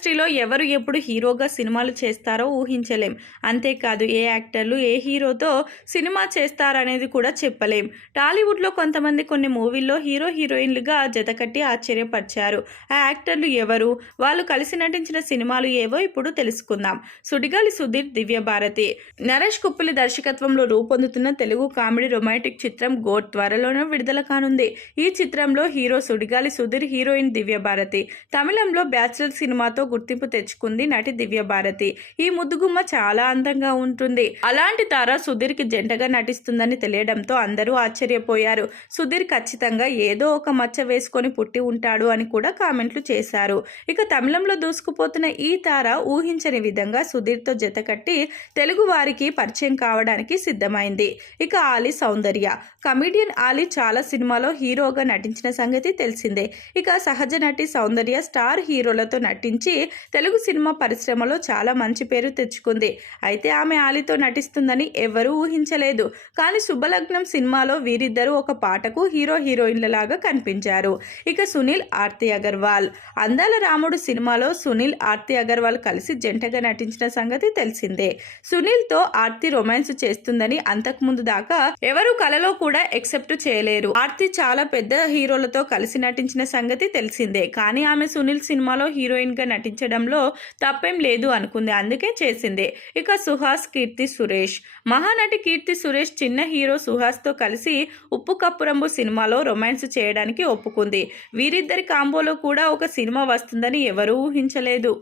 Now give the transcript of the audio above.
ఇండస్ట్రీలో ఎవరు ఎప్పుడు హీరోగా సినిమాలు చేస్తారో ఊహించలేం. అంతేకాదు ఏ యాక్టర్లు ఏ హీరోతో సినిమా చేస్తారనేది కూడా చెప్పలేం. టాలీవుడ్‌లో కొంతమంది కొన్ని మూవీల్లో హీరో, హీరోయిన్‌లుగా జతకట్టి ఆశ్చర్యపరిచారు. ఆ యాక్టర్లు ఎవరు? వాళ్ళు కలిసి నటించిన సినిమాలు ఏవో ఇప్పుడు తెలుసుకుందాం. సుడిగాలి సుధీర్, దివ్యభారతి. నరేష్ కుప్పిలి దర్శకత్వంలో రూపొందుతున్న తెలుగు కామెడీ రొమాంటిక్ చిత్రం 'గోట్' త్వరలోనే విడుదల కానుంది. ఈ చిత్రంలో హీరో సుడిగాలి సుధీర్, హీరోయిన్ దివ్యభారతి. తమిళంలో బ్యాచిలర్ సినిమాతో గుర్తింపు తెచ్చుకుంది నటి దివ్యభారతి. ఈ ముద్దుగుమ్మ చాలా అందంగా ఉంటుంది. అలాంటి తార సుధీర్కి జంటగా నటిస్తుందని తెలియడంతో అందరూ ఆశ్చర్యపోయారు. సుధీర్ ఖచ్చితంగా ఏదో ఒక మచ్చ వేసుకొని పుట్టి ఉంటాడు అని కూడా కామెంట్లు చేశారు. ఇక తమిళంలో దూసుకుపోతున్న ఈ తార ఊహించని విధంగా సుధీర్తో జతకట్టి తెలుగు వారికి పరిచయం కావడానికి సిద్ధమైంది. ఇక ఆలీ సౌందర్య. కమిడియన్ ఆలీ చాలా సినిమాలో హీరోగా నటించిన సంగతి తెలిసిందే. ఇక సహజ నటి సౌందర్య స్టార్ హీరోలతో నటించి తెలుగు సినిమా పరిశ్రమలో చాలా మంచి పేరు తెచ్చుకుంది. అయితే ఆమె ఆలీతో నటిస్తుందని ఎవరూ ఊహించలేదు. కానీ శుభలగ్నం సినిమాలో వీరిద్దరూ ఒక పాటకు హీరో హీరోయిన్లలాగా కనిపించారు. ఇక సునీల్, ఆర్తి అగర్వాల్. అందాల రాముడు సినిమాలో సునీల్, ఆర్తి అగర్వాల్ కలిసి జంటగా నటించిన సంగతి తెలిసిందే. సునీల్తో ఆర్తి రొమాన్స్ చేస్తుందని అంతకుముందు దాకా ఎవరు కలలో కూడా ఎక్సెప్ట్ చేయలేరు. ఆర్తి చాలా పెద్ద హీరోలతో కలిసి నటించిన సంగతి తెలిసిందే. కానీ ఆమె సునీల్ సినిమాలో హీరోయిన్ గా నటించడంలో తప్పేం లేదు అనుకుంది. అందుకే చేసింది. ఇక సుహాస్, కీర్తి సురేష్. మహానటి కీర్తి సురేష్ చిన్న హీరో సుహాస్ తో కలిసి ఉప్పు కప్పు రంబు సినిమాలో రొమాన్స్ చేయడానికి ఒప్పుకుంది. వీరిద్దరి కాంబోలో కూడా ఒక సినిమా వస్తుందని ఎవరూ ఊహించలేదు.